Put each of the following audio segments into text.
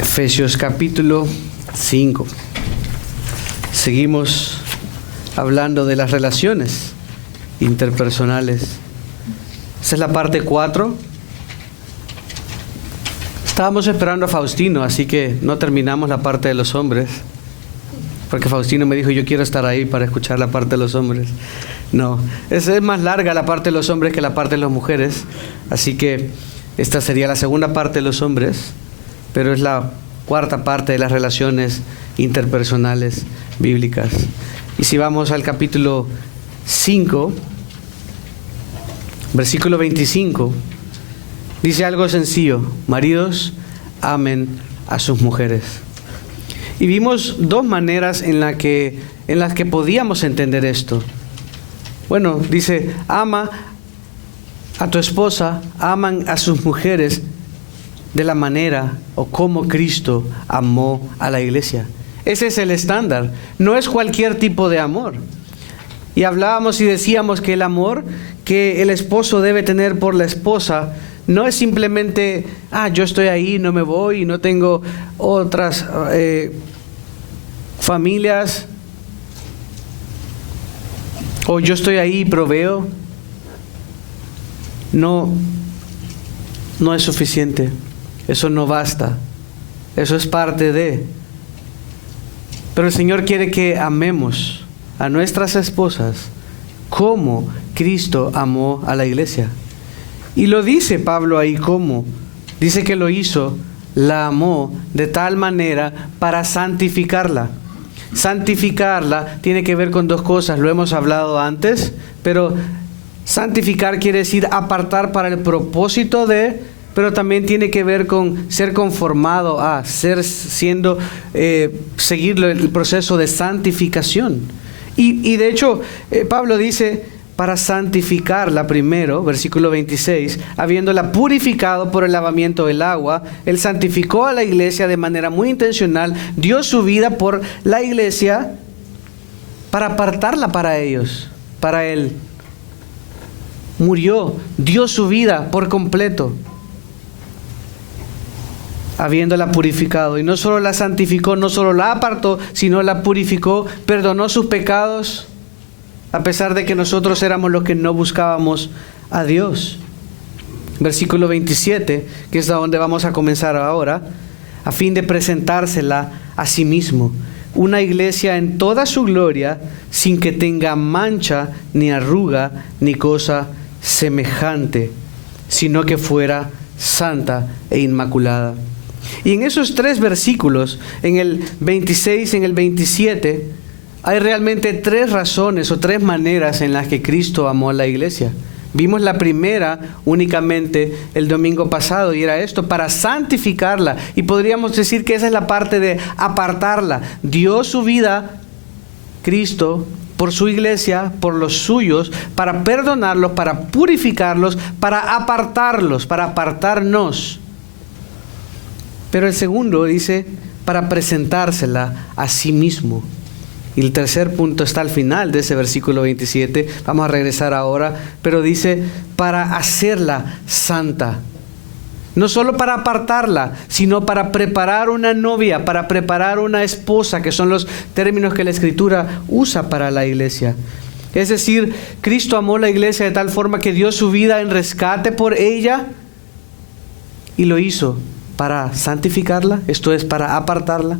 Efesios capítulo 5. Seguimos hablando de las relaciones interpersonales. Esa es la parte 4. Estábamos esperando a Faustino, así que no terminamos la parte de los hombres. Porque Faustino me dijo, yo quiero estar ahí para escuchar la parte de los hombres. No, es más larga la parte de los hombres que la parte de las mujeres. Así que esta sería la segunda parte de los hombres, pero es la cuarta parte de las relaciones interpersonales bíblicas. Y si vamos al capítulo 5, versículo 25, dice algo sencillo: maridos, amen a sus mujeres. Y vimos dos maneras en las que podíamos entender esto. Bueno, dice, ama a tu esposa, aman a sus mujeres de la manera o como Cristo amó a la iglesia. Ese es el estándar, no es cualquier tipo de amor. Y hablábamos y decíamos que el amor que el esposo debe tener por la esposa no es simplemente, yo estoy ahí, no me voy, no tengo otras familias, o yo estoy ahí y proveo. No es suficiente. Eso no basta. Eso es parte de. Pero el Señor quiere que amemos a nuestras esposas como Cristo amó a la iglesia. Y lo dice Pablo ahí como. Dice que lo hizo, la amó de tal manera para santificarla. Santificarla tiene que ver con dos cosas, lo hemos hablado antes, pero santificar quiere decir apartar para el propósito de, pero también tiene que ver con ser conformado a, seguir el proceso de santificación. Y de hecho, Pablo dice, para santificarla primero, versículo 26, habiéndola purificado por el lavamiento del agua, Él santificó a la iglesia de manera muy intencional, dio su vida por la iglesia para apartarla para ellos, para Él. Murió, dio su vida por completo, habiéndola purificado. Y no solo la santificó, no solo la apartó, sino la purificó, perdonó sus pecados, a pesar de que nosotros éramos los que no buscábamos a Dios. Versículo 27, que es a donde vamos a comenzar ahora, a fin de presentársela a sí mismo, una iglesia en toda su gloria, sin que tenga mancha, ni arruga, ni cosa semejante, sino que fuera santa e inmaculada. Y en esos tres versículos, en el 26, en el 27, hay realmente tres razones o tres maneras en las que Cristo amó a la iglesia. Vimos la primera únicamente el domingo pasado, y era esto, para santificarla. Y podríamos decir que esa es la parte de apartarla. Dio su vida, Cristo, por su iglesia, por los suyos, para perdonarlos, para purificarlos, para apartarlos, para apartarnos. Pero el segundo dice, para presentársela a sí mismo. Y el tercer punto está al final de ese versículo 27. Vamos a regresar ahora. Pero dice, para hacerla santa. No solo para apartarla, sino para preparar una novia, para preparar una esposa, que son los términos que la Escritura usa para la iglesia. Es decir, Cristo amó la iglesia de tal forma que dio su vida en rescate por ella. Y lo hizo para santificarla, esto es, para apartarla.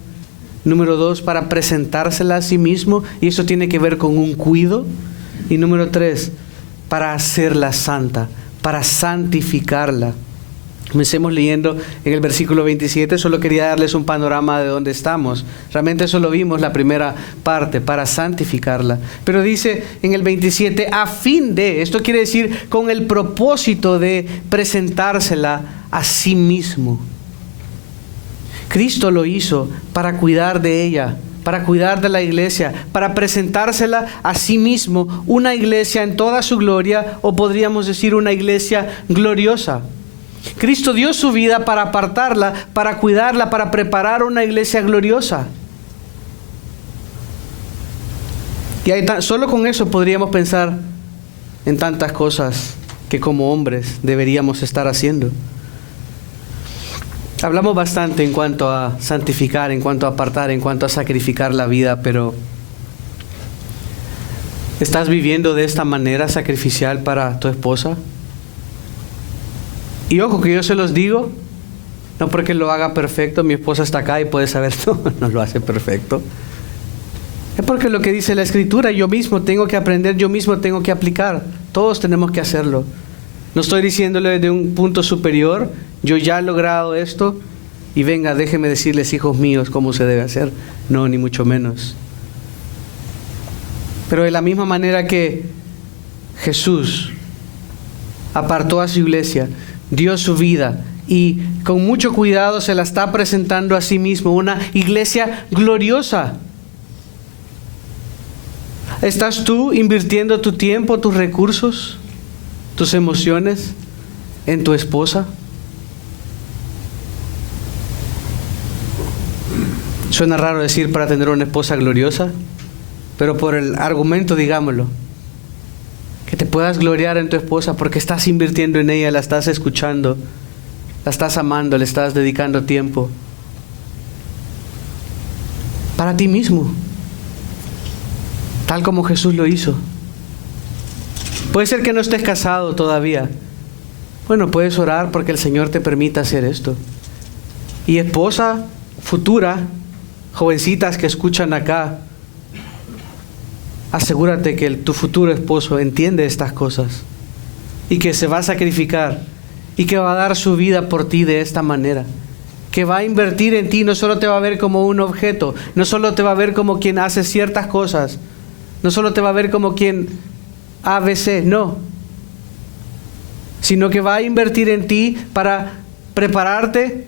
Número 2, para presentársela a sí mismo, y eso tiene que ver con un cuidado. Y número 3, para hacerla santa, para santificarla. Comencemos leyendo en el versículo 27, solo quería darles un panorama de dónde estamos. Realmente solo vimos la primera parte, para santificarla. Pero dice en el 27, a fin de, esto quiere decir con el propósito de presentársela a sí mismo. Cristo lo hizo para cuidar de ella, para cuidar de la iglesia, para presentársela a sí mismo, una iglesia en toda su gloria, o podríamos decir una iglesia gloriosa. Cristo dio su vida para apartarla, para cuidarla, para preparar una iglesia gloriosa. Y solo con eso podríamos pensar en tantas cosas que como hombres deberíamos estar haciendo. Hablamos bastante en cuanto a santificar, en cuanto a apartar, en cuanto a sacrificar la vida, pero ¿estás viviendo de esta manera sacrificial para tu esposa? Y ojo que yo se los digo, no porque lo haga perfecto, mi esposa está acá y puede saber, no lo hace perfecto. Es porque lo que dice la Escritura, yo mismo tengo que aprender, yo mismo tengo que aplicar. Todos tenemos que hacerlo. No estoy diciéndole de un punto superior, yo ya he logrado esto y venga, déjeme decirles, hijos míos, cómo se debe hacer. No, ni mucho menos. Pero de la misma manera que Jesús apartó a su iglesia, dio su vida y con mucho cuidado se la está presentando a sí mismo, una iglesia gloriosa. ¿Estás tú invirtiendo tu tiempo, tus recursos, tus emociones en tu esposa? Suena raro decir para tener una esposa gloriosa, pero por el argumento digámoslo. Que te puedas gloriar en tu esposa porque estás invirtiendo en ella, la estás escuchando, la estás amando, le estás dedicando tiempo. Para ti mismo. Tal como Jesús lo hizo. Puede ser que no estés casado todavía. Bueno, puedes orar porque el Señor te permita hacer esto. Y esposa futura, jovencitas que escuchan acá, asegúrate que tu futuro esposo entiende estas cosas y que se va a sacrificar y que va a dar su vida por ti de esta manera. Que va a invertir en ti, no solo te va a ver como un objeto, no solo te va a ver como quien hace ciertas cosas, no solo te va a ver como quien ABC, no. Sino que va a invertir en ti para prepararte.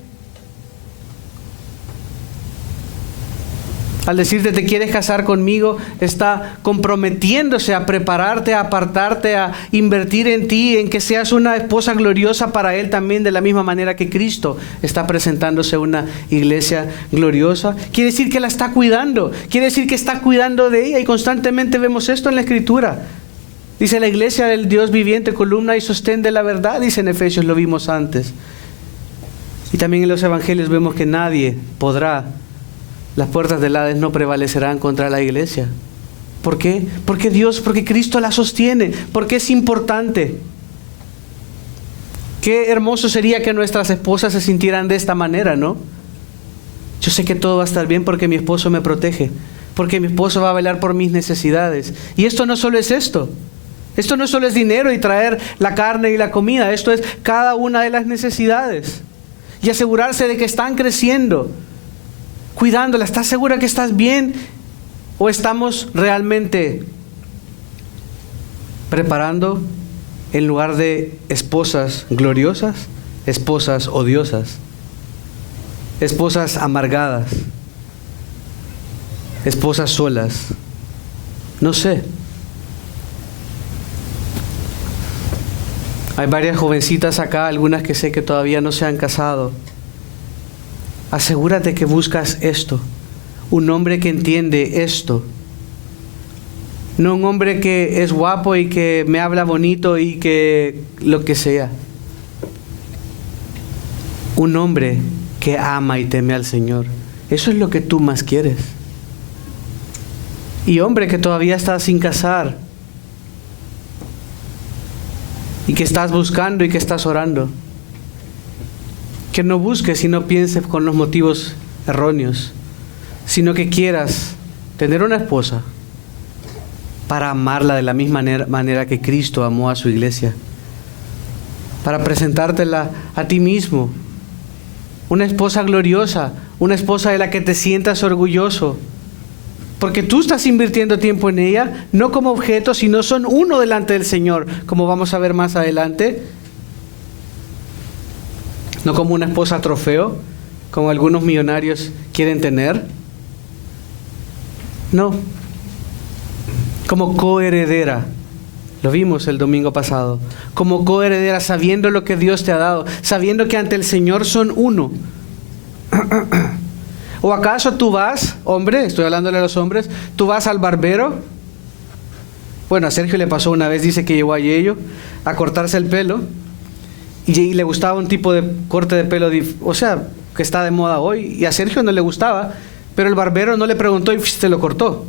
Al decirte te quieres casar conmigo, está comprometiéndose a prepararte, a apartarte, a invertir en ti, en que seas una esposa gloriosa para Él también, de la misma manera que Cristo está presentándose una iglesia gloriosa. Quiere decir que la está cuidando, quiere decir que está cuidando de ella, y constantemente vemos esto en la Escritura. Dice la iglesia del Dios viviente, columna y sostén de la verdad, dice en Efesios, lo vimos antes. Y también en los evangelios vemos que nadie podrá, las puertas del Hades no prevalecerán contra la iglesia. ¿Por qué? Porque Cristo la sostiene, porque es importante. Qué hermoso sería que nuestras esposas se sintieran de esta manera, ¿no? Yo sé que todo va a estar bien porque mi esposo me protege, porque mi esposo va a velar por mis necesidades. Y esto no solo es esto. Esto no solo es dinero y traer la carne y la comida. Esto es cada una de las necesidades. Y asegurarse de que están creciendo, cuidándola. ¿Estás segura que estás bien? ¿O estamos realmente preparando, en lugar de esposas gloriosas, esposas odiosas, esposas amargadas, esposas solas? No sé. Hay varias jovencitas acá, algunas que sé que todavía no se han casado. Asegúrate que buscas esto, un hombre que entiende esto. No un hombre que es guapo y que me habla bonito y que lo que sea. Un hombre que ama y teme al Señor. Eso es lo que tú más quieres. Y hombre que todavía está sin casar y que estás buscando y que estás orando, que no busques y no pienses con los motivos erróneos, sino que quieras tener una esposa para amarla de la misma manera que Cristo amó a su iglesia, para presentártela a ti mismo, una esposa gloriosa, una esposa de la que te sientas orgulloso, porque tú estás invirtiendo tiempo en ella, no como objeto, sino son uno delante del Señor, como vamos a ver más adelante. No como una esposa trofeo, como algunos millonarios quieren tener. No. Como coheredera. Lo vimos el domingo pasado. Como coheredera, sabiendo lo que Dios te ha dado, sabiendo que ante el Señor son uno. ¿O acaso tú vas, hombre, estoy hablándole a los hombres, tú vas al barbero? Bueno, a Sergio le pasó una vez, dice que llegó a Yello a cortarse el pelo y le gustaba un tipo de corte de pelo, o sea, que está de moda hoy, y a Sergio no le gustaba, pero el barbero no le preguntó y se lo cortó.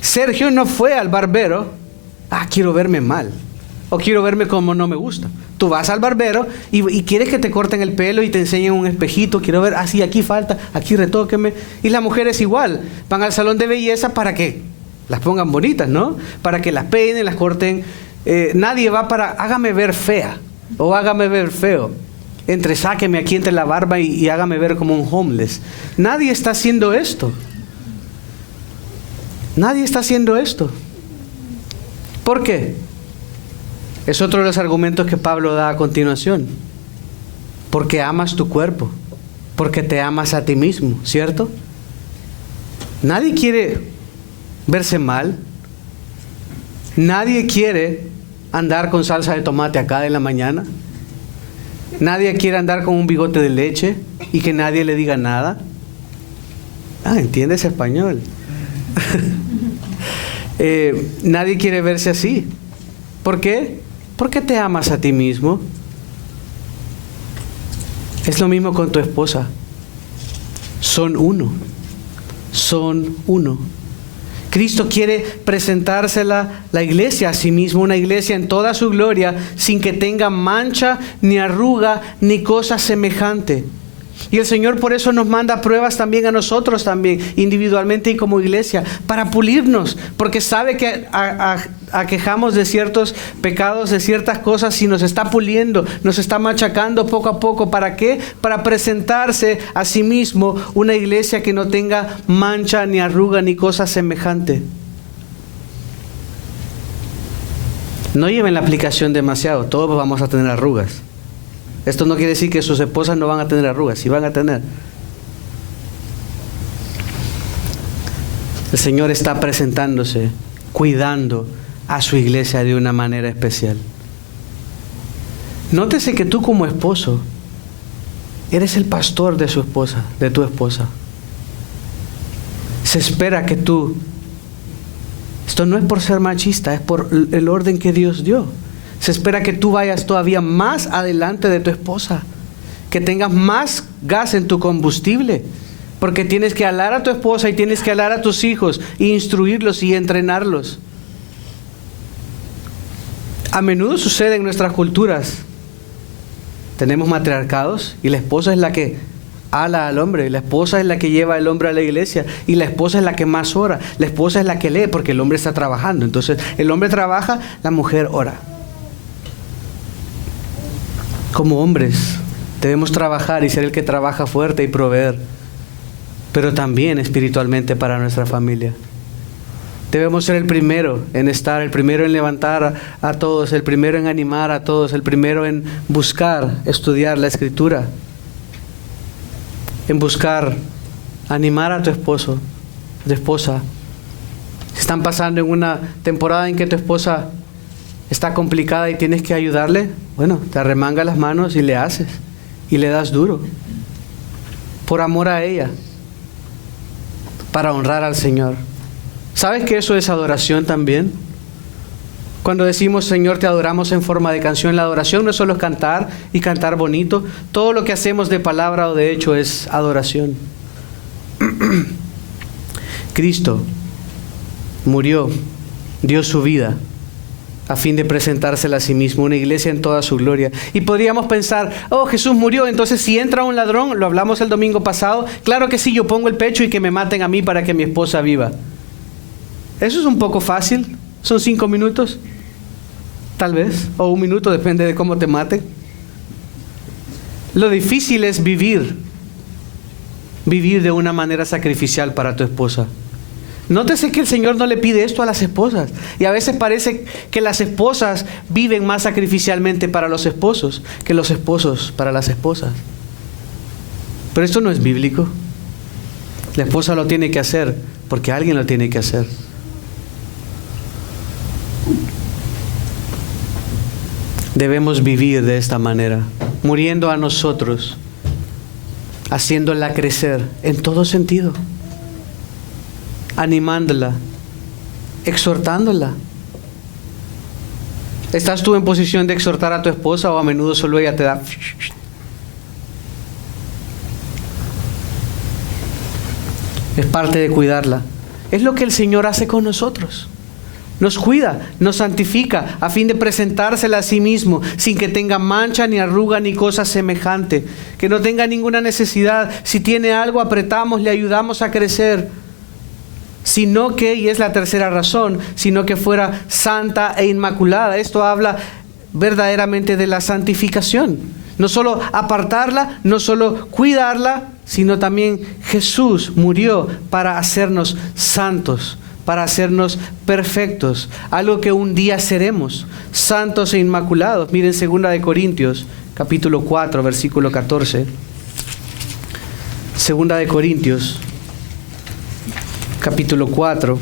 Sergio no fue al barbero, quiero verme mal, o quiero verme como no me gusta. Tú vas al barbero y quieres que te corten el pelo y te enseñen un espejito, quiero ver, así aquí falta, aquí retóqueme. Y las mujeres igual, van al salón de belleza para que las pongan bonitas, ¿no? Para que las peinen, las corten. Nadie va para, hágame ver fea, o hágame ver feo. Sáqueme aquí entre la barba y hágame ver como un homeless. Nadie está haciendo esto. Nadie está haciendo esto. ¿Por qué? Es otro de los argumentos que Pablo da a continuación. Porque amas tu cuerpo, porque te amas a ti mismo, ¿cierto? Nadie quiere verse mal. Nadie quiere andar con salsa de tomate a cada en la mañana. Nadie quiere andar con un bigote de leche y que nadie le diga nada. ¿Entiendes español? Nadie quiere verse así. ¿Por qué? Porque te amas a ti mismo. Es lo mismo con tu esposa. Son uno. Son uno. Cristo quiere presentársela la iglesia a sí mismo, una iglesia en toda su gloria, sin que tenga mancha, ni arruga, ni cosa semejante. Y el Señor por eso nos manda pruebas también a nosotros también, individualmente y como iglesia, para pulirnos, porque sabe que aquejamos de ciertos pecados, de ciertas cosas, y nos está puliendo, nos está machacando poco a poco. ¿Para qué? Para presentarse a sí mismo una iglesia que no tenga mancha, ni arruga, ni cosa semejante. No lleven la aplicación demasiado, todos vamos a tener arrugas. Esto no quiere decir que sus esposas no van a tener arrugas, sí van a tener. El Señor está presentándose, cuidando a su iglesia de una manera especial. Nótese que tú como esposo eres el pastor de su esposa, de tu esposa. Se espera que tú, esto no es por ser machista, es por el orden que Dios dio. Se espera que tú vayas todavía más adelante de tu esposa, que tengas más gas en tu combustible, porque tienes que alar a tu esposa y tienes que alar a tus hijos, e instruirlos y entrenarlos. A menudo sucede en nuestras culturas. Tenemos matriarcados y la esposa es la que ala al hombre, y la esposa es la que lleva al hombre a la iglesia, y la esposa es la que más ora, la esposa es la que lee porque el hombre está trabajando. Entonces el hombre trabaja, la mujer ora. Como hombres debemos trabajar y ser el que trabaja fuerte y proveer, pero también espiritualmente para nuestra familia. Debemos ser el primero en estar, el primero en levantar a todos, el primero en animar a todos, el primero en buscar, estudiar la Escritura, en buscar, animar a tu esposo, a tu esposa. Si están pasando en una temporada en que tu esposa está complicada y tienes que ayudarle, bueno, te arremanga las manos y le haces, y le das duro, por amor a ella, para honrar al Señor. ¿Sabes que eso es adoración también? Cuando decimos Señor te adoramos en forma de canción, la adoración no es solo cantar y cantar bonito, todo lo que hacemos de palabra o de hecho es adoración. Cristo murió, dio su vida a fin de presentársela a sí mismo, una iglesia en toda su gloria. Y podríamos pensar, Jesús murió, entonces si entra un ladrón, lo hablamos el domingo pasado, claro que sí, yo pongo el pecho y que me maten a mí para que mi esposa viva. Eso es un poco fácil, son 5 minutos, tal vez, o 1 minuto, depende de cómo te maten. Lo difícil es vivir de una manera sacrificial para tu esposa. Nótese que el Señor no le pide esto a las esposas. Y a veces parece que las esposas viven más sacrificialmente para los esposos que los esposos para las esposas. Pero esto no es bíblico. La esposa lo tiene que hacer porque alguien lo tiene que hacer. Debemos vivir de esta manera, muriendo a nosotros, haciéndola crecer en todo sentido, animándola, exhortándola. ¿Estás tú en posición de exhortar a tu esposa o a menudo solo ella te da? Es parte de cuidarla. Es lo que el Señor hace con nosotros. Nos cuida, nos santifica, a fin de presentársela a sí mismo, sin que tenga mancha, ni arruga, ni cosa semejante. Que no tenga ninguna necesidad. Si tiene algo, apretamos, le ayudamos a crecer. Sino que, y es la tercera razón, sino que fuera santa e inmaculada. Esto habla verdaderamente de la santificación. No solo apartarla, no solo cuidarla, sino también Jesús murió para hacernos santos, para hacernos perfectos, algo que un día seremos, santos e inmaculados. Miren 2 Corintios, capítulo 4, versículo 14. 2 Corintios, capítulo 4,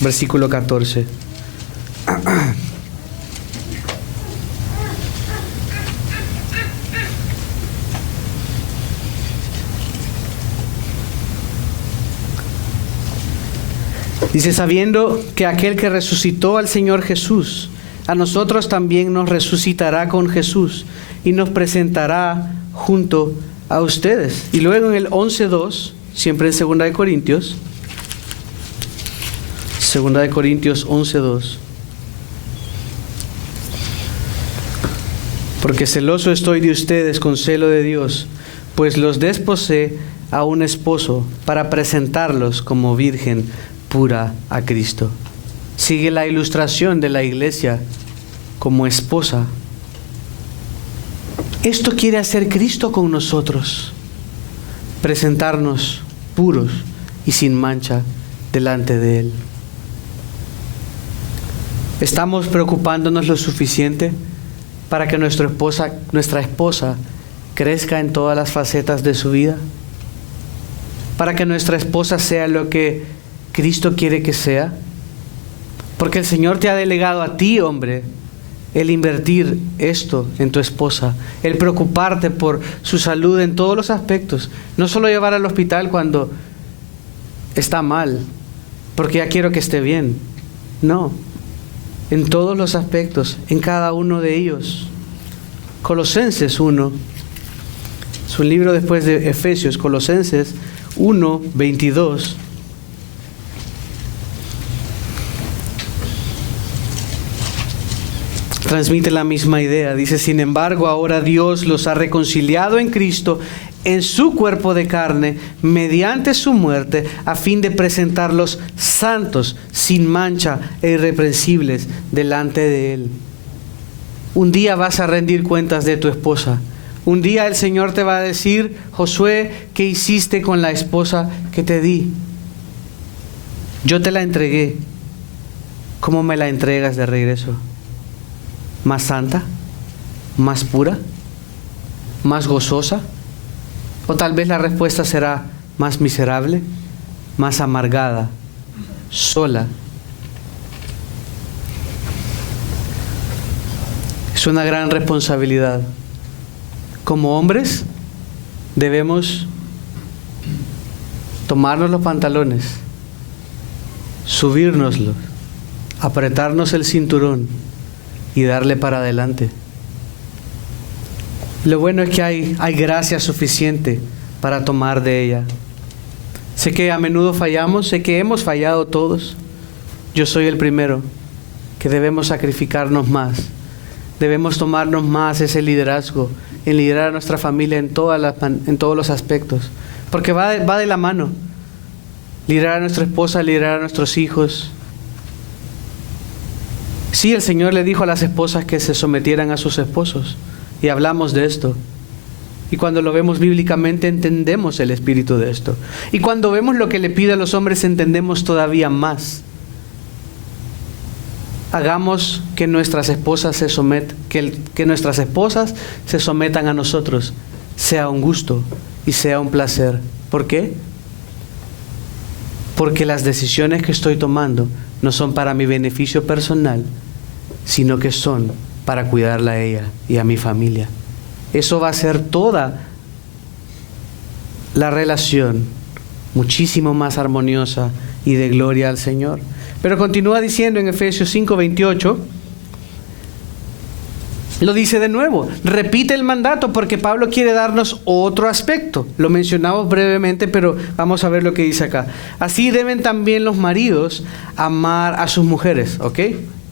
versículo 14. Dice, sabiendo que aquel que resucitó al Señor Jesús, a nosotros también nos resucitará con Jesús y nos presentará junto a ustedes. Y luego en el 11.2, siempre en 2 Corintios 11.2. Porque celoso estoy de ustedes con celo de Dios, pues los desposé a un esposo para presentarlos como virgen pura a Cristo. Sigue la ilustración de la iglesia como esposa. Esto quiere hacer Cristo con nosotros, presentarnos puros y sin mancha delante de Él. ¿Estamos preocupándonos lo suficiente para que nuestra esposa crezca en todas las facetas de su vida? Para que nuestra esposa sea lo que Cristo quiere que sea. Porque el Señor te ha delegado a ti, hombre, el invertir esto en tu esposa, el preocuparte por su salud en todos los aspectos. No solo llevar al hospital cuando está mal, porque ya quiero que esté bien. No, en todos los aspectos, en cada uno de ellos. Colosenses 1, es un libro después de Efesios, Colosenses 1, 22. Transmite la misma idea. Dice, sin embargo, ahora Dios los ha reconciliado en Cristo en su cuerpo de carne, mediante su muerte, a fin de presentarlos santos, sin mancha e irreprensibles delante de Él. Un día vas a rendir cuentas de tu esposa. Un día el Señor te va a decir, Josué, ¿qué hiciste con la esposa que te di? Yo te la entregué. ¿Cómo me la entregas de regreso? ¿Más santa? ¿Más pura? ¿Más gozosa? O tal vez la respuesta será más miserable, más amargada, sola. Es una gran responsabilidad. Como hombres debemos tomarnos los pantalones, subírnoslos, apretarnos el cinturón y darle para adelante. Lo bueno es que hay gracia suficiente para tomar de ella. Sé que a menudo fallamos, sé que hemos fallado todos. Yo soy el primero, que debemos sacrificarnos más. Debemos tomarnos más ese liderazgo, en liderar a nuestra familia en todos los aspectos. Porque va de la mano. Liderar a nuestra esposa, liderar a nuestros hijos. Sí, el Señor le dijo a las esposas que se sometieran a sus esposos. Y hablamos de esto. Y cuando lo vemos bíblicamente entendemos el espíritu de esto. Y cuando vemos lo que le pide a los hombres entendemos todavía más. Hagamos que nuestras esposas que nuestras esposas se sometan a nosotros. Sea un gusto y sea un placer. ¿Por qué? Porque las decisiones que estoy tomando no son para mi beneficio personal, sino que son para cuidarla a ella y a mi familia. Eso va a ser toda la relación muchísimo más armoniosa y de gloria al Señor. Pero continúa diciendo en Efesios 5:28, Lo dice de nuevo, repite el mandato porque Pablo quiere darnos otro aspecto. Lo mencionamos brevemente, pero vamos a ver lo que dice acá. Así deben también los maridos amar a sus mujeres, ¿ok?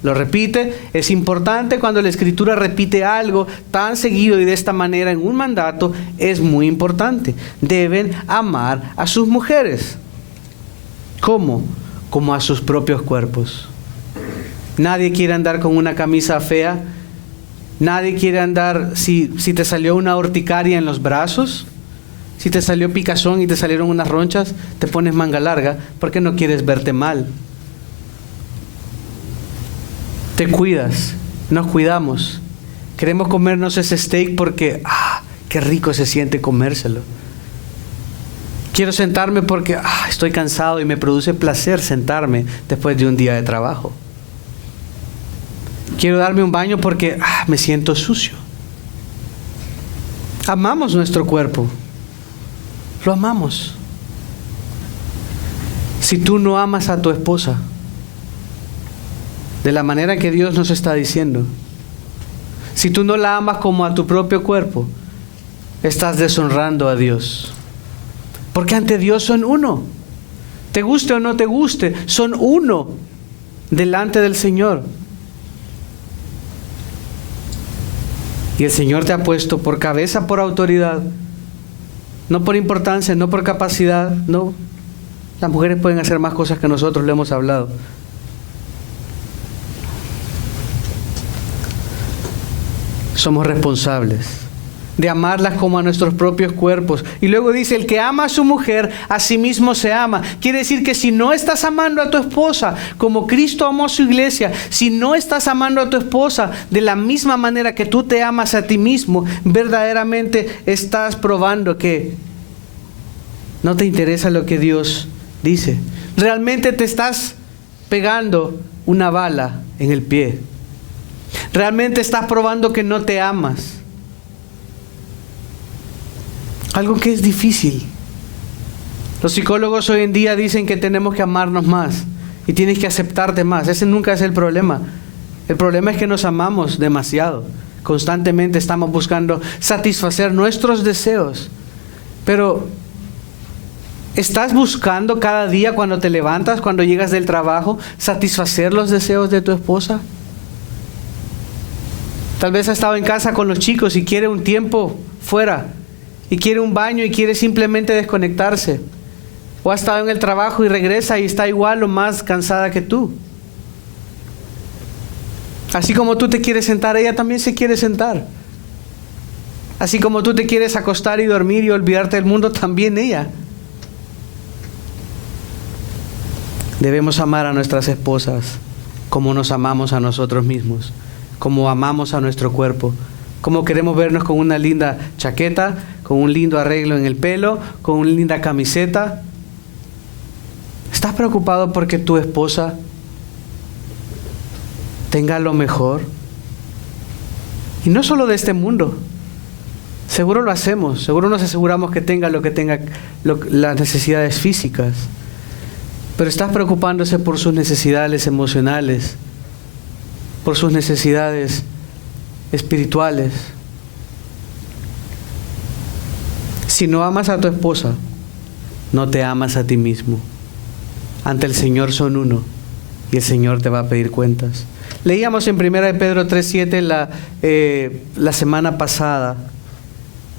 Lo repite, es importante cuando la Escritura repite algo tan seguido y de esta manera en un mandato, es muy importante. Deben amar a sus mujeres. ¿Cómo? Como a sus propios cuerpos. Nadie quiere andar con una camisa fea. Nadie quiere andar, si te salió una urticaria en los brazos, si te salió picazón y te salieron unas ronchas, te pones manga larga porque no quieres verte mal. Te cuidas, nos cuidamos. Queremos comernos ese steak porque, qué rico se siente comérselo. Quiero sentarme porque estoy cansado y me produce placer sentarme después de un día de trabajo. Quiero darme un baño porque me siento sucio. Amamos nuestro cuerpo. Lo amamos. Si tú no amas a tu esposa de la manera que Dios nos está diciendo, si tú no la amas como a tu propio cuerpo, estás deshonrando a Dios. Porque ante Dios son uno. Te guste o no te guste, son uno delante del Señor. Y el Señor te ha puesto por cabeza, por autoridad, no por importancia, no por capacidad, no. Las mujeres pueden hacer más cosas que nosotros, le hemos hablado. Somos responsables de amarlas como a nuestros propios cuerpos. Y luego dice, el que ama a su mujer, a sí mismo se ama. Quiere decir que si no estás amando a tu esposa como Cristo amó a su iglesia, si no estás amando a tu esposa de la misma manera que tú te amas a ti mismo, verdaderamente estás probando que no te interesa lo que Dios dice. Realmente te estás pegando una bala en el pie. Realmente estás probando que no te amas. Algo que es difícil. Los psicólogos hoy en día dicen que tenemos que amarnos más y tienes que aceptarte más. Ese nunca es el problema. El problema es que nos amamos demasiado. Constantemente estamos buscando satisfacer nuestros deseos. Pero ¿estás buscando cada día cuando te levantas, cuando llegas del trabajo, satisfacer los deseos de tu esposa? Tal vez ha estado en casa con los chicos y quiere un tiempo fuera. Y quiere un baño y quiere simplemente desconectarse. O ha estado en el trabajo y regresa y está igual o más cansada que tú. Así como tú te quieres sentar, ella también se quiere sentar. Así como tú te quieres acostar y dormir y olvidarte del mundo, también ella. Debemos amar a nuestras esposas como nos amamos a nosotros mismos, como amamos a nuestro cuerpo. Como queremos vernos con una linda chaqueta, con un lindo arreglo en el pelo, con una linda camiseta. ¿Estás preocupado porque tu esposa tenga lo mejor? Y no solo de este mundo. Seguro lo hacemos, seguro nos aseguramos que tenga las necesidades físicas. Pero estás preocupándose por sus necesidades emocionales, por sus necesidades espirituales. Si no amas a tu esposa, no te amas a ti mismo. Ante el Señor son uno y el Señor te va a pedir cuentas. Leíamos en 1 Pedro 3:7 la semana pasada,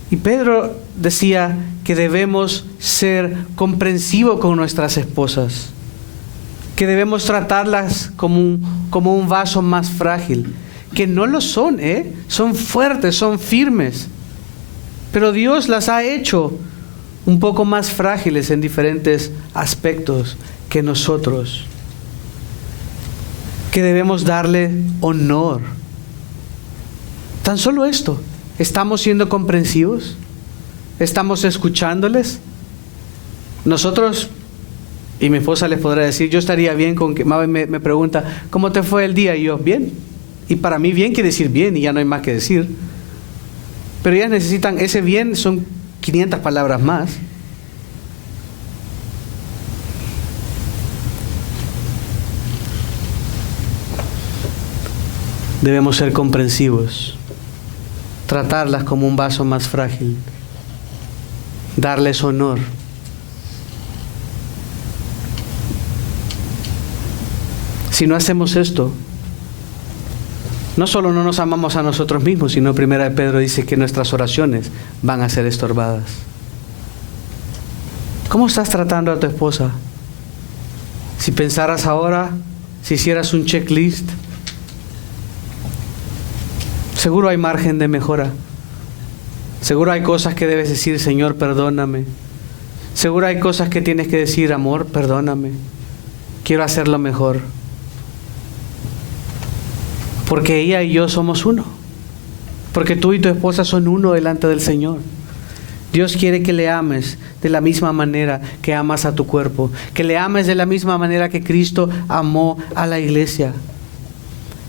y Pedro decía que debemos ser comprensivos con nuestras esposas, que debemos tratarlas como un vaso más frágil. Que no lo son, son fuertes, son firmes, pero Dios las ha hecho un poco más frágiles en diferentes aspectos que nosotros, que debemos darle honor. Tan solo esto, ¿estamos siendo comprensivos? ¿Estamos escuchándoles? Nosotros, y mi esposa les podrá decir, yo estaría bien con que Mabe me pregunta, ¿cómo te fue el día? Y yo, bien. Y para mí bien quiere decir bien y ya no hay más que decir. Pero ellas necesitan, ese bien son 500 palabras más. Debemos ser comprensivos. tratarlas como un vaso más frágil, darles honor. Si no hacemos esto, no solo no nos amamos a nosotros mismos, sino Primera de Pedro dice que nuestras oraciones van a ser estorbadas. ¿Cómo estás tratando a tu esposa? Si pensaras ahora, si hicieras un checklist, seguro hay margen de mejora. Seguro hay cosas que debes decir, Señor, perdóname. Seguro hay cosas que tienes que decir, amor, perdóname. Quiero hacerlo mejor. Porque ella y yo somos uno. Porque tú y tu esposa son uno delante del Señor. Dios quiere que le ames de la misma manera que amas a tu cuerpo. Que le ames de la misma manera que Cristo amó a la iglesia.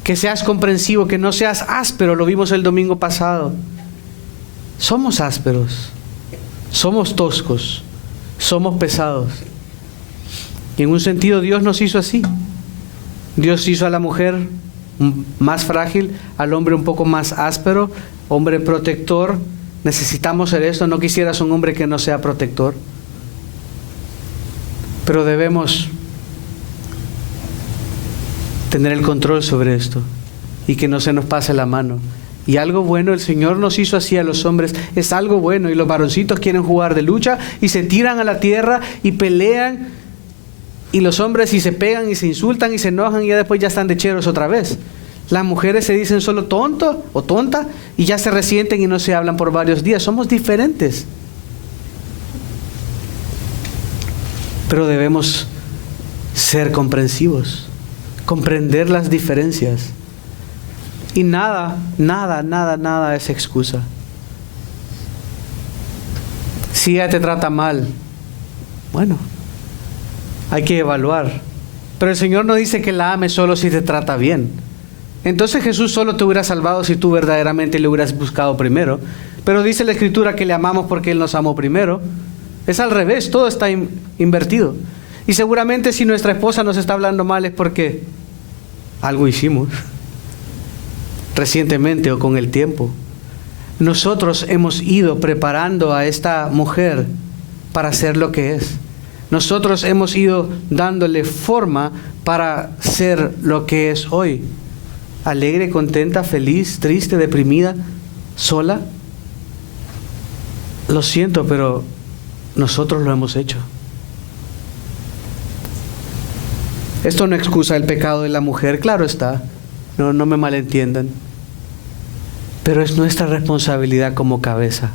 Que seas comprensivo, que no seas áspero. Lo vimos el domingo pasado. Somos ásperos. Somos toscos. Somos pesados. Y en un sentido Dios nos hizo así. Dios hizo a la mujer más frágil, al hombre un poco más áspero, hombre protector. Necesitamos ser esto. No quisieras un hombre que no sea protector, pero debemos tener el control sobre esto y que no se nos pase la mano. Y algo bueno, el Señor nos hizo así a los hombres, es algo bueno. Y los varoncitos quieren jugar de lucha y se tiran a la tierra y pelean. Y los hombres y se pegan y se insultan y se enojan y ya después ya están de cheros otra vez. Las mujeres se dicen solo tonto o tonta y ya se resienten y no se hablan por varios días. Somos diferentes. Pero debemos ser comprensivos, comprender las diferencias. Y nada es excusa. Si ella te trata mal, bueno, hay que evaluar. Pero el Señor no dice que la ames solo si te trata bien. Entonces Jesús solo te hubiera salvado si tú verdaderamente le hubieras buscado primero. Pero dice la Escritura que le amamos porque Él nos amó primero. Es al revés, todo está invertido. Y seguramente si nuestra esposa nos está hablando mal es porque algo hicimos recientemente o con el tiempo. Nosotros hemos ido preparando a esta mujer para ser lo que es. Nosotros hemos ido dándole forma para ser lo que es hoy. Alegre, contenta, feliz, triste, deprimida, sola. Lo siento, pero nosotros lo hemos hecho. Esto no excusa el pecado de la mujer, claro está. No me malentiendan. Pero es nuestra responsabilidad como cabeza.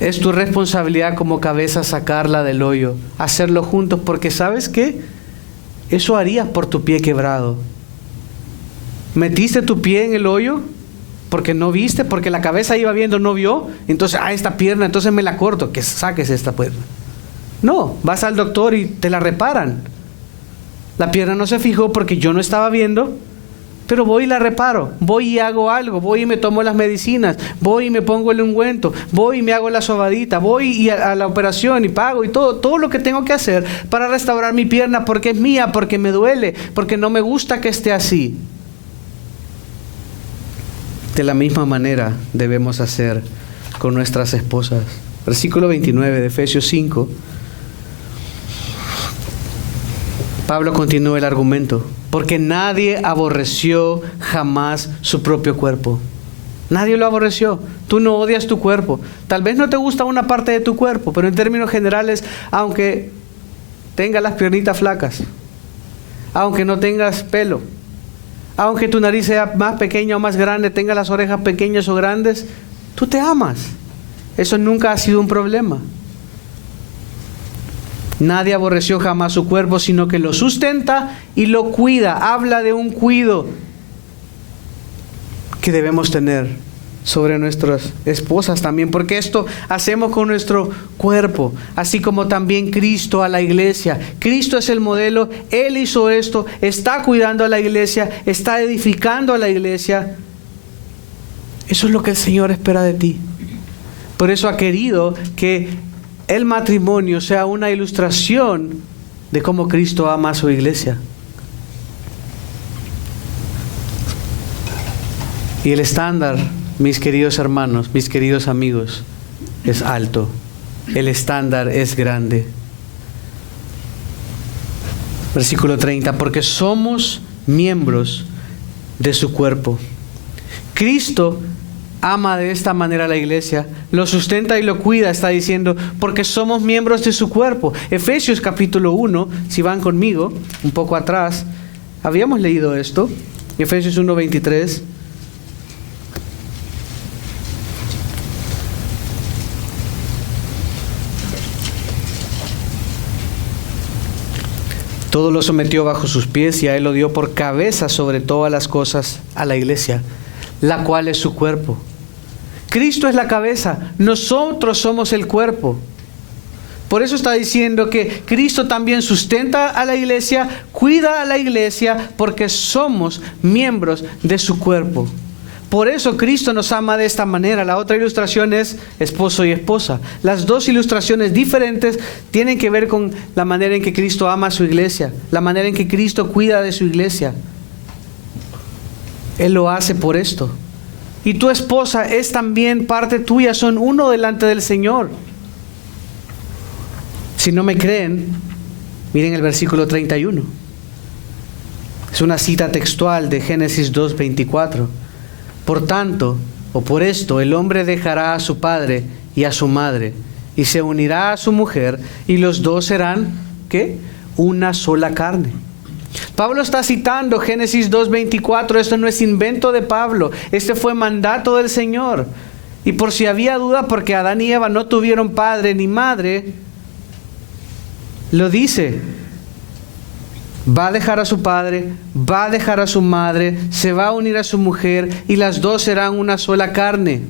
Es tu responsabilidad como cabeza sacarla del hoyo, hacerlo juntos, porque ¿sabes qué? Eso harías por tu pie quebrado. ¿Metiste tu pie en el hoyo porque no viste? Porque la cabeza iba viendo, no vio. Entonces, esta pierna, entonces me la corto, que saques esta pierna. No, vas al doctor y te la reparan. La pierna no se fijó porque yo no estaba viendo, pero voy y la reparo, voy y hago algo, voy y me tomo las medicinas, voy y me pongo el ungüento, voy y me hago la sobadita, voy y a la operación y pago y todo lo que tengo que hacer para restaurar mi pierna porque es mía, porque me duele, porque no me gusta que esté así. De la misma manera debemos hacer con nuestras esposas. Versículo 29 de Efesios 5. Pablo continúa el argumento. Porque nadie aborreció jamás su propio cuerpo. Nadie lo aborreció. Tú no odias tu cuerpo. Tal vez no te gusta una parte de tu cuerpo, pero en términos generales, aunque tengas las piernitas flacas, aunque no tengas pelo, aunque tu nariz sea más pequeña o más grande, tengas las orejas pequeñas o grandes, tú te amas. Eso nunca ha sido un problema. Nadie aborreció jamás su cuerpo, sino que lo sustenta y lo cuida. Habla de un cuido que debemos tener sobre nuestras esposas también, porque esto hacemos con nuestro cuerpo, así como también Cristo a la iglesia. Cristo es el modelo, Él hizo esto, está cuidando a la iglesia, está edificando a la iglesia. Eso es lo que el Señor espera de ti. Por eso ha querido que el matrimonio sea una ilustración de cómo Cristo ama a su iglesia. Y el estándar mis queridos hermanos, mis queridos amigos, es alto. El estándar es grande. Versículo 30, porque somos miembros de su cuerpo. Cristo ama de esta manera a la iglesia, lo sustenta y lo cuida, está diciendo, porque somos miembros de su cuerpo. Efesios capítulo 1, si van conmigo, un poco atrás, habíamos leído esto, Efesios 1:23. Todo lo sometió bajo sus pies y a él lo dio por cabeza sobre todas las cosas a la iglesia, la cual es su cuerpo. Cristo es la cabeza, nosotros somos el cuerpo. Por eso está diciendo que Cristo también sustenta a la iglesia, cuida a la iglesia, porque somos miembros de su cuerpo. Por eso Cristo nos ama de esta manera. La otra ilustración es esposo y esposa. Las dos ilustraciones diferentes tienen que ver con la manera en que Cristo ama a su iglesia, la manera en que Cristo cuida de su iglesia. Él lo hace por esto. Y tu esposa es también parte tuya, son uno delante del Señor. Si no me creen, miren el versículo 31. Es una cita textual de Génesis 2:24. Por tanto, o por esto, el hombre dejará a su padre y a su madre, y se unirá a su mujer, y los dos serán, ¿qué? Una sola carne. Pablo está citando Génesis 2:24, esto no es invento de Pablo, este fue mandato del Señor. Y por si había duda, porque Adán y Eva no tuvieron padre ni madre, lo dice. Va a dejar a su padre, va a dejar a su madre, se va a unir a su mujer y las dos serán una sola carne.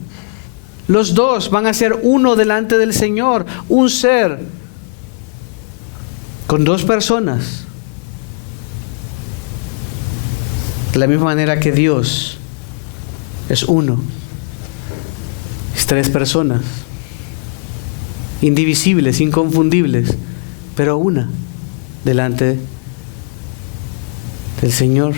Los dos van a ser uno delante del Señor, un ser con dos personas. De la misma manera que Dios es uno, es tres personas, indivisibles, inconfundibles, pero una delante del Señor.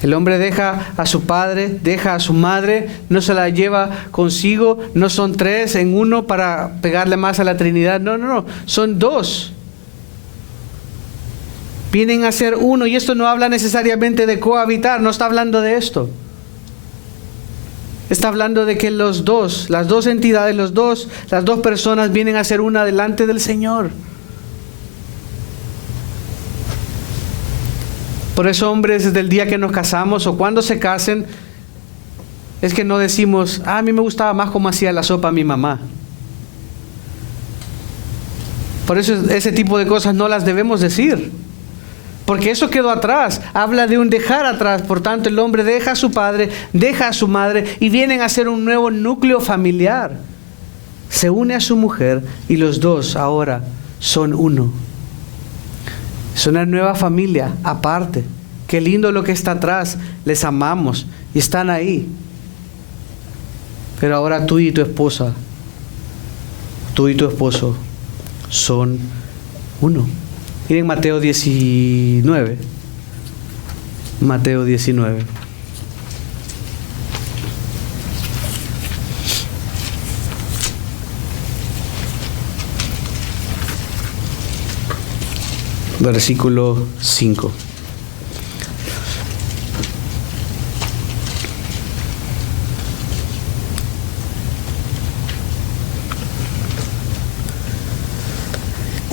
El hombre deja a su padre, deja a su madre, no se la lleva consigo, no son tres en uno para pegarle más a la Trinidad, no, son dos. Vienen a ser uno, y esto no habla necesariamente de cohabitar, no está hablando de esto. Está hablando de que los dos, las dos entidades, las dos personas vienen a ser una delante del Señor. Por eso, hombres, desde el día que nos casamos o cuando se casen, es que no decimos, a mí me gustaba más cómo hacía la sopa mi mamá. Por eso ese tipo de cosas no las debemos decir, porque eso quedó atrás. Habla de un dejar atrás. Por tanto, el hombre deja a su padre, deja a su madre y vienen a ser un nuevo núcleo familiar. Se une a su mujer y los dos ahora son uno. Es una nueva familia aparte. Qué lindo lo que está atrás. Les amamos y están ahí. Pero ahora tú y tu esposa, tú y tu esposo son uno. Miren Mateo 19. Mateo 19. Versículo 5.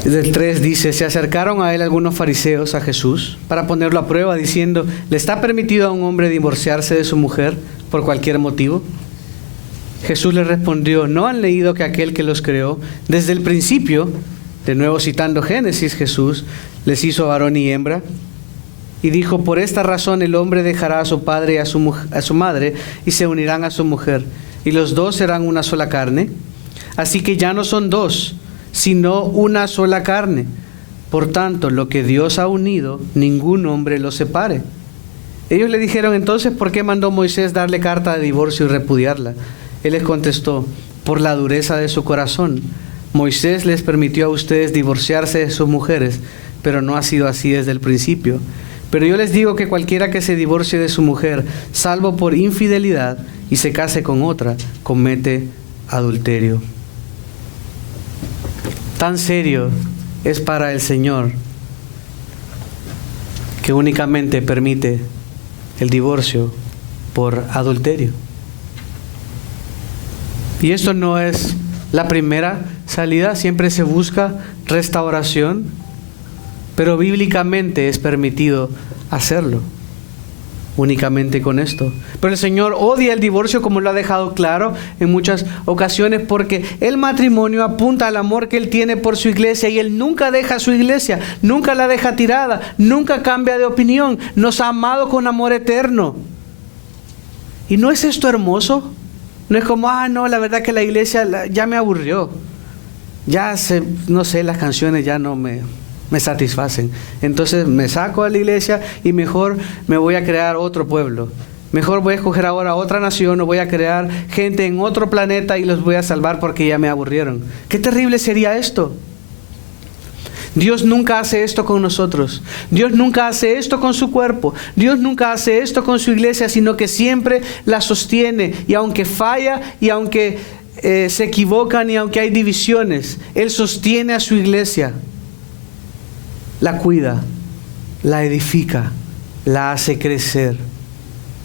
Del 3 dice, se acercaron a él algunos fariseos, a Jesús, para ponerlo a prueba, diciendo, ¿le está permitido a un hombre divorciarse de su mujer por cualquier motivo? Jesús les respondió, ¿no han leído que aquel que los creó desde el principio, de nuevo citando Génesis, Jesús les hizo varón y hembra? Y dijo, por esta razón el hombre dejará a su padre y a su madre y se unirán a su mujer, y los dos serán una sola carne. Así que ya no son dos, sino una sola carne. Por tanto, lo que Dios ha unido, ningún hombre lo separe. Ellos le dijeron, entonces, ¿por qué mandó Moisés darle carta de divorcio y repudiarla? Él les contestó, por la dureza de su corazón. Moisés les permitió a ustedes divorciarse de sus mujeres, pero no ha sido así desde el principio. Pero yo les digo que cualquiera que se divorcie de su mujer, salvo por infidelidad, y se case con otra, comete adulterio. Tan serio es para el Señor que únicamente permite el divorcio por adulterio. Y esto no es la primera salida, siempre se busca restauración, pero bíblicamente es permitido hacerlo, únicamente con esto. Pero el Señor odia el divorcio, como lo ha dejado claro en muchas ocasiones, porque el matrimonio apunta al amor que Él tiene por su iglesia, y Él nunca deja a su iglesia, nunca la deja tirada, nunca cambia de opinión, nos ha amado con amor eterno. ¿Y no es esto hermoso? No es como, no, la verdad que la iglesia ya me aburrió. No sé, las canciones ya no me satisfacen. Entonces me saco a la iglesia y mejor me voy a crear otro pueblo. Mejor voy a escoger ahora otra nación, o voy a crear gente en otro planeta y los voy a salvar porque ya me aburrieron. Qué terrible sería esto. Dios nunca hace esto con nosotros. Dios nunca hace esto con su cuerpo. Dios nunca hace esto con su iglesia, sino que siempre la sostiene. Y aunque falla, y aunque se equivocan, y aunque hay divisiones, Él sostiene a su iglesia. La cuida, la edifica, la hace crecer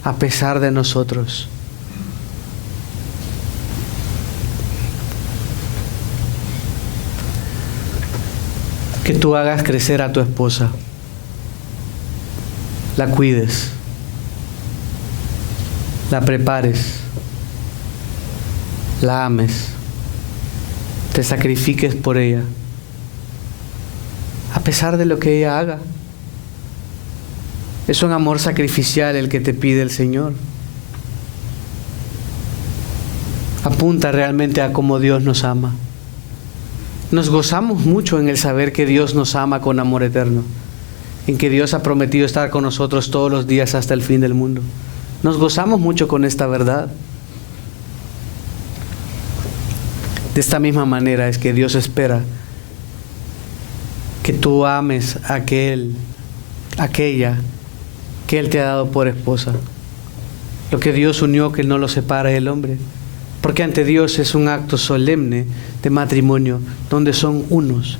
a pesar de nosotros. Que tú hagas crecer a tu esposa, la cuides, la prepares, la ames, te sacrifiques por ella, a pesar de lo que ella haga. Es un amor sacrificial el que te pide el Señor. Apunta realmente a cómo Dios nos ama. Nos gozamos mucho en el saber que Dios nos ama con amor eterno, en que Dios ha prometido estar con nosotros todos los días hasta el fin del mundo. Nos gozamos mucho con esta verdad. De esta misma manera es que Dios espera que tú ames a aquella que Él te ha dado por esposa. Lo que Dios unió, que no lo separe el hombre. Porque ante Dios es un acto solemne de matrimonio, donde son unos,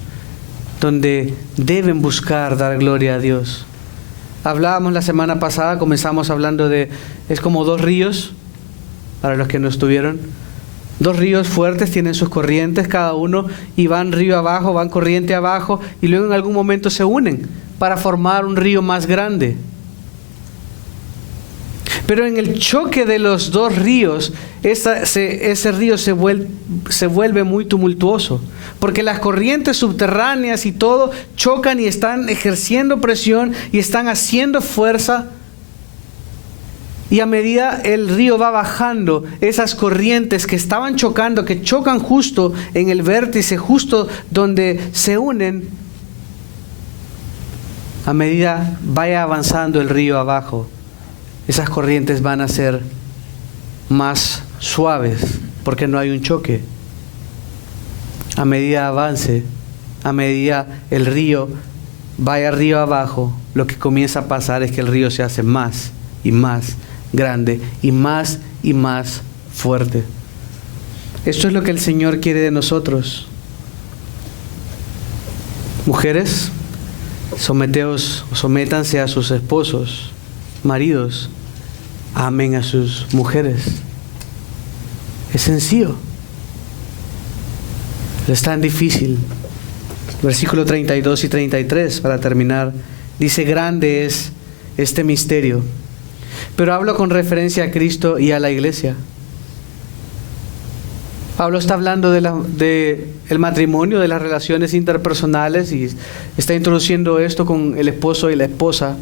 donde deben buscar dar gloria a Dios. Hablábamos la semana pasada, comenzamos hablando es como dos ríos, para los que no estuvieron. Dos ríos fuertes, tienen sus corrientes cada uno, y van río abajo, van corriente abajo, y luego en algún momento se unen para formar un río más grande. Pero en el choque de los dos ríos, ese río se vuelve muy tumultuoso, porque las corrientes subterráneas y todo chocan y están ejerciendo presión y están haciendo fuerza. Y a medida el río va bajando, esas corrientes que estaban chocando, que chocan justo en el vértice, justo donde se unen, a medida vaya avanzando el río abajo, esas corrientes van a ser más suaves porque no hay un choque. A medida avance, a medida el río vaya río abajo, lo que comienza a pasar es que el río se hace más y más grande y más fuerte. Esto es lo que el Señor quiere de nosotros. Mujeres, sométanse a sus esposos. Maridos, amen a sus mujeres. Es sencillo, pero es tan difícil. Versículo 32 y 33, para terminar, dice: grande es este misterio. Pero hablo con referencia a Cristo y a la iglesia. Pablo está hablando de el matrimonio, de las relaciones interpersonales, y está introduciendo esto con el esposo y la esposa.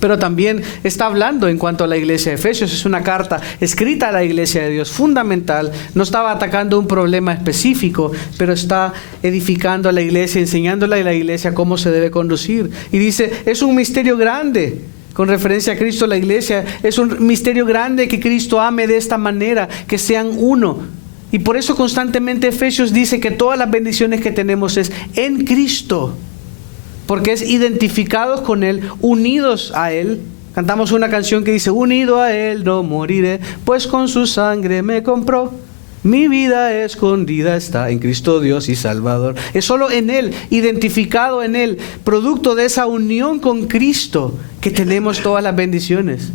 Pero también está hablando en cuanto a la iglesia. Efesios es una carta escrita a la iglesia de Dios, fundamental. No estaba atacando un problema específico, pero está edificando a la iglesia, enseñándole a la iglesia cómo se debe conducir. Y dice, es un misterio grande. Con referencia a Cristo, la iglesia, es un misterio grande que Cristo ame de esta manera, que sean uno. Y por eso constantemente Efesios dice que todas las bendiciones que tenemos es en Cristo. Porque es identificados con Él, unidos a Él, Cantamos una canción que dice: unido a Él no moriré, pues con su sangre me compró. Mi vida escondida está en Cristo Dios y Salvador. Es solo en Él, identificado en Él, producto de esa unión con Cristo, que tenemos todas las bendiciones.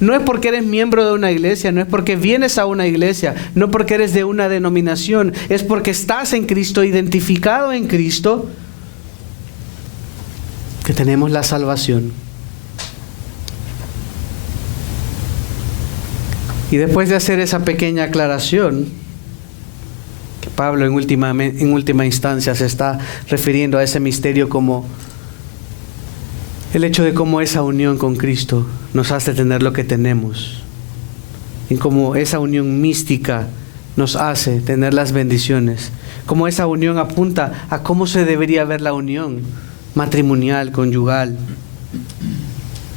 No es porque eres miembro de una iglesia, no es porque vienes a una iglesia, no porque eres de una denominación, es porque estás en Cristo, identificado en Cristo, que tenemos la salvación. Y después de hacer esa pequeña aclaración, que Pablo en última instancia se está refiriendo a ese misterio como el hecho de cómo esa unión con Cristo nos hace tener lo que tenemos, y cómo esa unión mística nos hace tener las bendiciones, cómo esa unión apunta a cómo se debería ver la unión matrimonial, conyugal.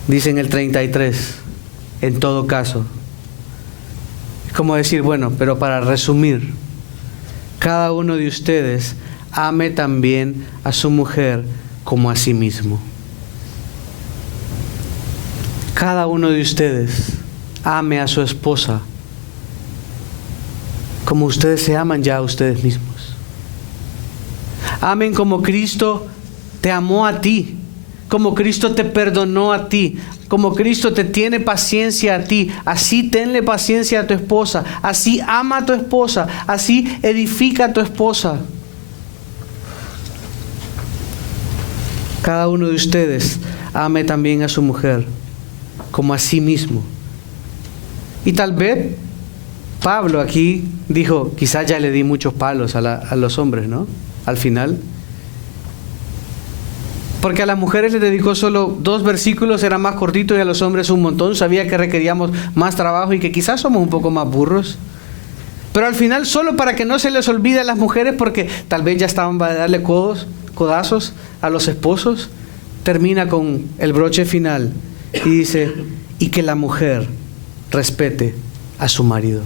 Dice en el 33, en todo caso. Es como decir, bueno, pero para resumir, cada uno de ustedes ame también a su mujer como a sí mismo. Cada uno de ustedes ame a su esposa como ustedes se aman ya a ustedes mismos. Amen como Cristo te amó a ti, como Cristo te perdonó a ti, como Cristo te tiene paciencia a ti. Así tenle paciencia a tu esposa, así ama a tu esposa, así edifica a tu esposa. Cada uno de ustedes ame también a su mujer como a sí mismo. Y tal vez Pablo aquí dijo, quizás ya le di muchos palos a los hombres, ¿no? Al final. Porque a las mujeres le dedicó solo 2 versículos, era más cortito, y a los hombres un montón. Sabía que requeríamos más trabajo y que quizás somos un poco más burros. Pero al final, solo para que no se les olvide a las mujeres, porque tal vez ya estaban para darle codazos a los esposos, termina con el broche final y dice, y que la mujer respete a su marido.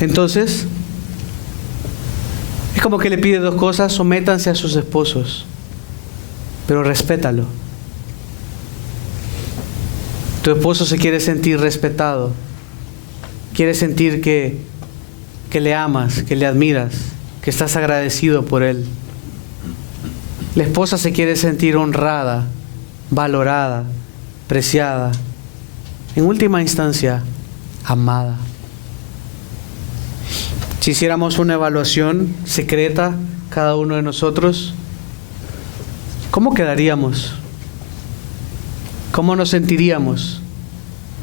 Entonces, es como que le pide 2 cosas: sométanse a sus esposos, pero respétalo. Tu esposo se quiere sentir respetado, quiere sentir que le amas, que le admiras, que estás agradecido por él. La esposa se quiere sentir honrada, valorada, preciada, en última instancia, amada. Si hiciéramos una evaluación secreta, cada uno de nosotros, ¿cómo quedaríamos? ¿Cómo nos sentiríamos?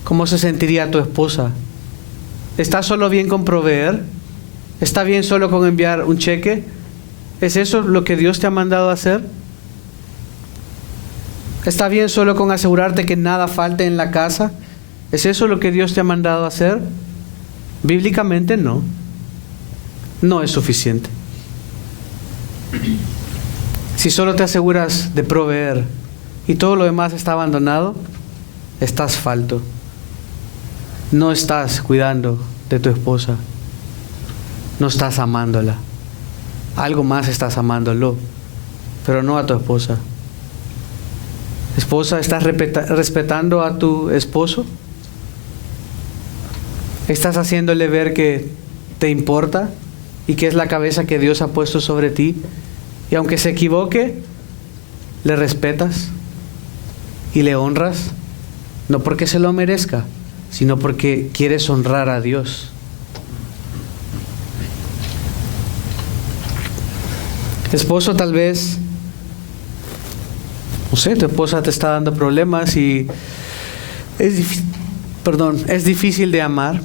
¿Cómo se sentiría tu esposa? ¿Está solo bien con proveer? ¿Está bien solo con enviar un cheque? ¿Es eso lo que Dios te ha mandado a hacer? ¿Está bien solo con asegurarte que nada falte en la casa? ¿Es eso lo que Dios te ha mandado a hacer? Bíblicamente no. No es suficiente. Si solo te aseguras de proveer y todo lo demás está abandonado, estás falto. No estás cuidando de tu esposa. No estás amándola. Algo más estás amándolo, pero no a tu esposa. Esposa, ¿estás respetando a tu esposo? ¿Estás haciéndole ver que te importa y que es la cabeza que Dios ha puesto sobre ti? Y aunque se equivoque, le respetas y le honras, no porque se lo merezca, sino porque quieres honrar a Dios. Esposo, tal vez, no sé, tu esposa te está dando problemas y es difícil de amar.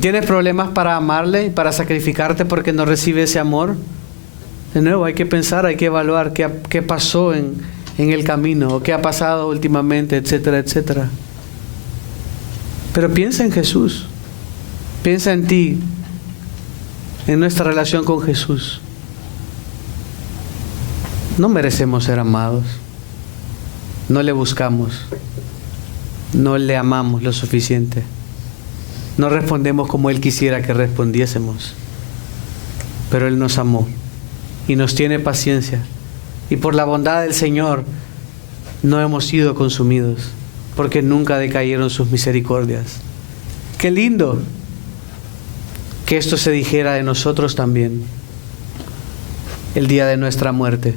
¿Tienes problemas para amarle y para sacrificarte porque no recibe ese amor? De nuevo, hay que pensar, hay que evaluar qué pasó en el camino, o qué ha pasado últimamente, etcétera, etcétera. Pero piensa en Jesús. Piensa en ti, en nuestra relación con Jesús. No merecemos ser amados. No le buscamos. No le amamos lo suficiente. No respondemos como Él quisiera que respondiésemos. Pero Él nos amó y nos tiene paciencia. Y por la bondad del Señor no hemos sido consumidos, porque nunca decayeron sus misericordias. Qué lindo que esto se dijera de nosotros también el día de nuestra muerte.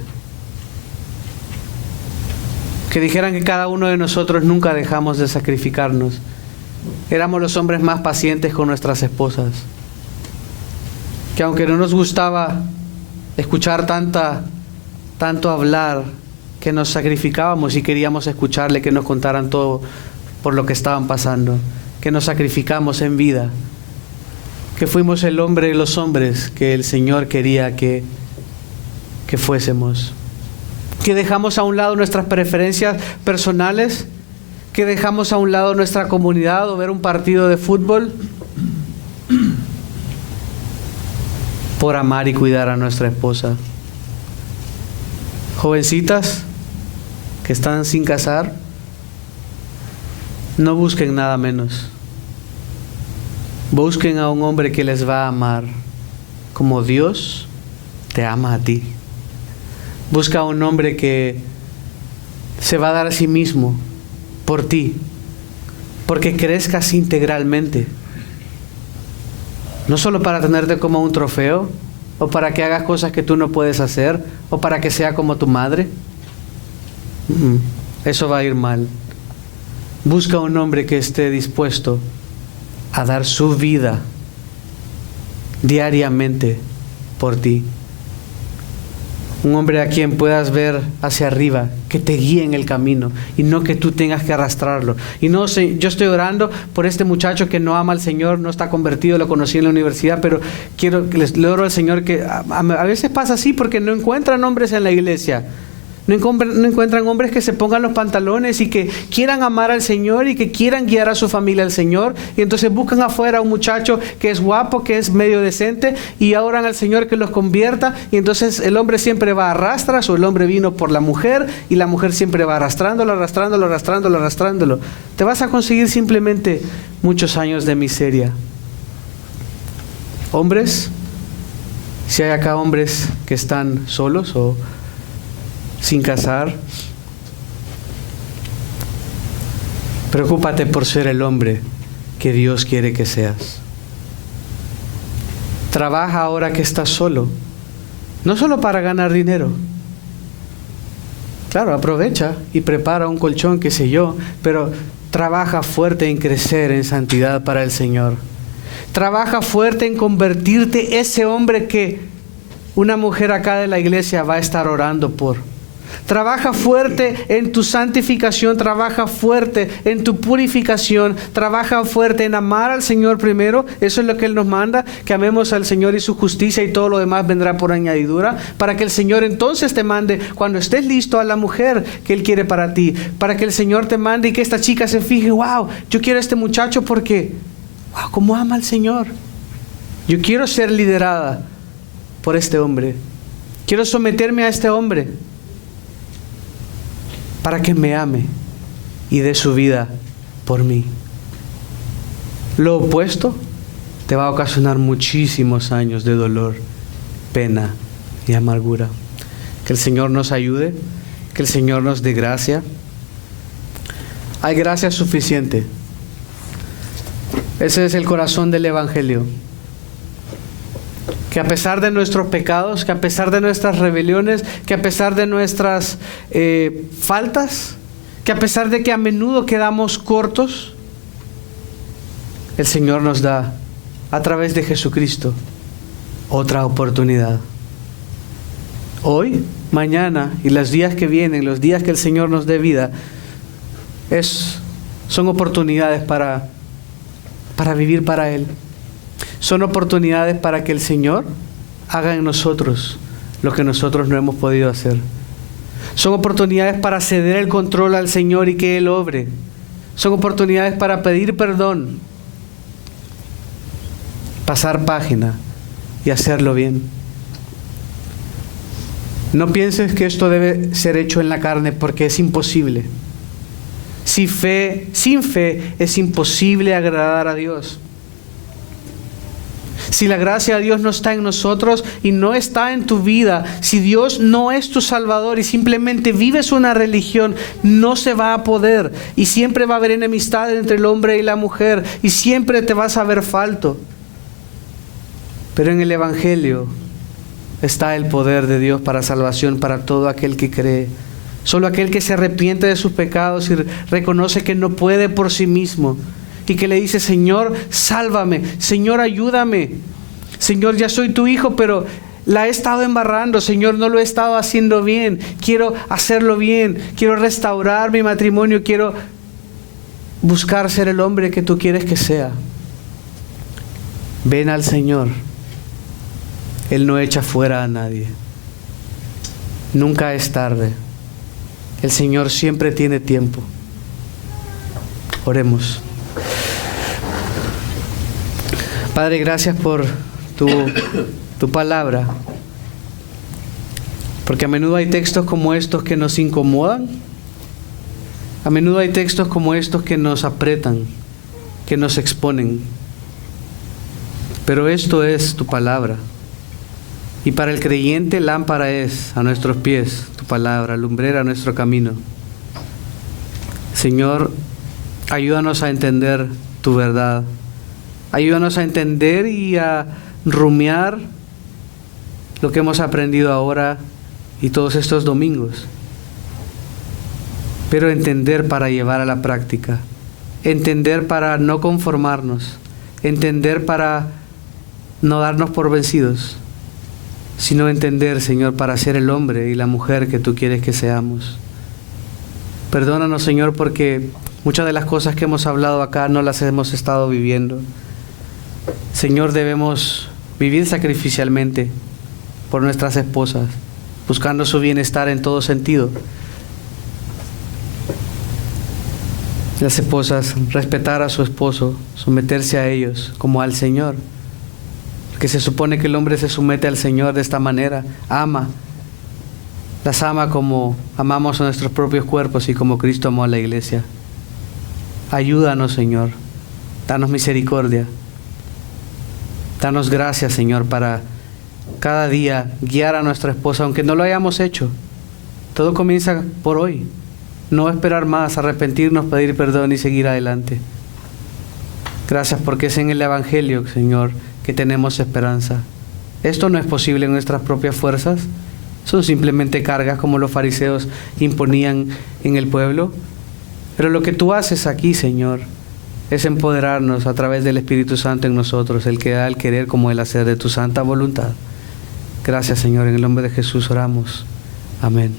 Que dijeran que cada uno de nosotros nunca dejamos de sacrificarnos. Éramos los hombres más pacientes con nuestras esposas. Que aunque no nos gustaba escuchar tanto hablar, que nos sacrificábamos y queríamos escucharle, que nos contaran todo por lo que estaban pasando. Que nos sacrificamos en vida. Que fuimos el hombre de los hombres que el Señor quería que fuésemos. Que dejamos a un lado nuestras preferencias personales, que dejamos a un lado nuestra comunidad o ver un partido de fútbol por amar y cuidar a nuestra esposa. Jovencitas que están sin casar, no busquen nada menos. Busquen a un hombre que les va a amar como Dios te ama a ti. Busca a un hombre que se va a dar a sí mismo por ti, porque crezcas integralmente. No solo para tenerte como un trofeo, o para que hagas cosas que tú no puedes hacer, o para que sea como tu madre. Eso va a ir mal. Busca un hombre que esté dispuesto a dar su vida diariamente por ti. Un hombre a quien puedas ver hacia arriba, que te guíe en el camino y no que tú tengas que arrastrarlo. Y no sé, yo estoy orando por este muchacho que no ama al Señor, no está convertido, lo conocí en la universidad, pero le oro al Señor que a veces pasa así porque no encuentran hombres en la iglesia. No encuentran hombres que se pongan los pantalones y que quieran amar al Señor y que quieran guiar a su familia al Señor. Y entonces buscan afuera a un muchacho que es guapo, que es medio decente, y oran al Señor que los convierta. Y entonces el hombre siempre va a arrastras, o el hombre vino por la mujer y la mujer siempre va arrastrándolo. Te vas a conseguir simplemente muchos años de miseria. Hombres, si hay acá hombres que están solos o sin casar, preocúpate por ser el hombre que Dios quiere que seas. Trabaja ahora que estás solo, no solo para ganar dinero. Claro, aprovecha y prepara un colchón, qué sé yo, pero trabaja fuerte en crecer en santidad para el Señor. Trabaja fuerte en convertirte ese hombre que una mujer acá de la iglesia va a estar orando por. Trabaja fuerte en tu santificación, trabaja fuerte en tu purificación, trabaja fuerte en amar al Señor primero. Eso es lo que Él nos manda, que amemos al Señor y su justicia, y todo lo demás vendrá por añadidura, para que el Señor entonces te mande, cuando estés listo, a la mujer que Él quiere para ti, para que el Señor te mande y que esta chica se fije, wow, yo quiero a este muchacho porque, wow, cómo ama al Señor. Yo quiero ser liderada por este hombre, quiero someterme a este hombre, para que me ame y dé su vida por mí. Lo opuesto te va a ocasionar muchísimos años de dolor, pena y amargura. Que el Señor nos ayude, que el Señor nos dé gracia. Hay gracia suficiente. Ese es el corazón del Evangelio. Que a pesar de nuestros pecados, que a pesar de nuestras rebeliones, que a pesar de nuestras faltas, que a pesar de que a menudo quedamos cortos, el Señor nos da, a través de Jesucristo, otra oportunidad. Hoy, mañana y los días que vienen, los días que el Señor nos dé vida, son oportunidades para vivir para Él. Son oportunidades para que el Señor haga en nosotros lo que nosotros no hemos podido hacer. Son oportunidades para ceder el control al Señor y que Él obre. Son oportunidades para pedir perdón, pasar página y hacerlo bien. No pienses que esto debe ser hecho en la carne, porque es imposible. Sin fe es imposible agradar a Dios. Si la gracia de Dios no está en nosotros y no está en tu vida, si Dios no es tu Salvador y simplemente vives una religión, no se va a poder. Y siempre va a haber enemistad entre el hombre y la mujer y siempre te vas a ver falto. Pero en el Evangelio está el poder de Dios para salvación para todo aquel que cree. Solo aquel que se arrepiente de sus pecados y reconoce que no puede por sí mismo y que le dice: Señor, sálvame, Señor, ayúdame, Señor, ya soy tu hijo, pero la he estado embarrando, Señor, no lo he estado haciendo bien, quiero hacerlo bien, quiero restaurar mi matrimonio, quiero buscar ser el hombre que tú quieres que sea. Ven al Señor. Él no echa fuera a nadie. Nunca es tarde. El Señor siempre tiene tiempo. Oremos. Padre, gracias por tu palabra. Porque a menudo hay textos como estos que nos incomodan. A menudo hay textos como estos que nos aprietan, que nos exponen. Pero esto es tu palabra. Y para el creyente, lámpara es a nuestros pies tu palabra, lumbrera a nuestro camino. Señor, ayúdanos a entender tu verdad. Ayúdanos a entender y a rumiar lo que hemos aprendido ahora y todos estos domingos. Pero entender para llevar a la práctica. Entender para no conformarnos. Entender para no darnos por vencidos. Sino entender, Señor, para ser el hombre y la mujer que tú quieres que seamos. Perdónanos, Señor, porque muchas de las cosas que hemos hablado acá no las hemos estado viviendo. Señor, debemos vivir sacrificialmente por nuestras esposas, buscando su bienestar en todo sentido. Las esposas, respetar a su esposo, someterse a ellos como al Señor. Porque se supone que el hombre se somete al Señor de esta manera, las ama como amamos a nuestros propios cuerpos y como Cristo amó a la iglesia. Ayúdanos, Señor, danos misericordia, danos gracias, Señor, para cada día guiar a nuestra esposa, aunque no lo hayamos hecho. Todo comienza por hoy, no esperar más, arrepentirnos, pedir perdón y seguir adelante. Gracias porque es en el Evangelio, Señor, que tenemos esperanza. Esto no es posible en nuestras propias fuerzas. Son simplemente cargas como los fariseos imponían en el pueblo. Pero lo que tú haces aquí, Señor, es empoderarnos a través del Espíritu Santo en nosotros, el que da el querer como el hacer de tu santa voluntad. Gracias, Señor, en el nombre de Jesús oramos. Amén.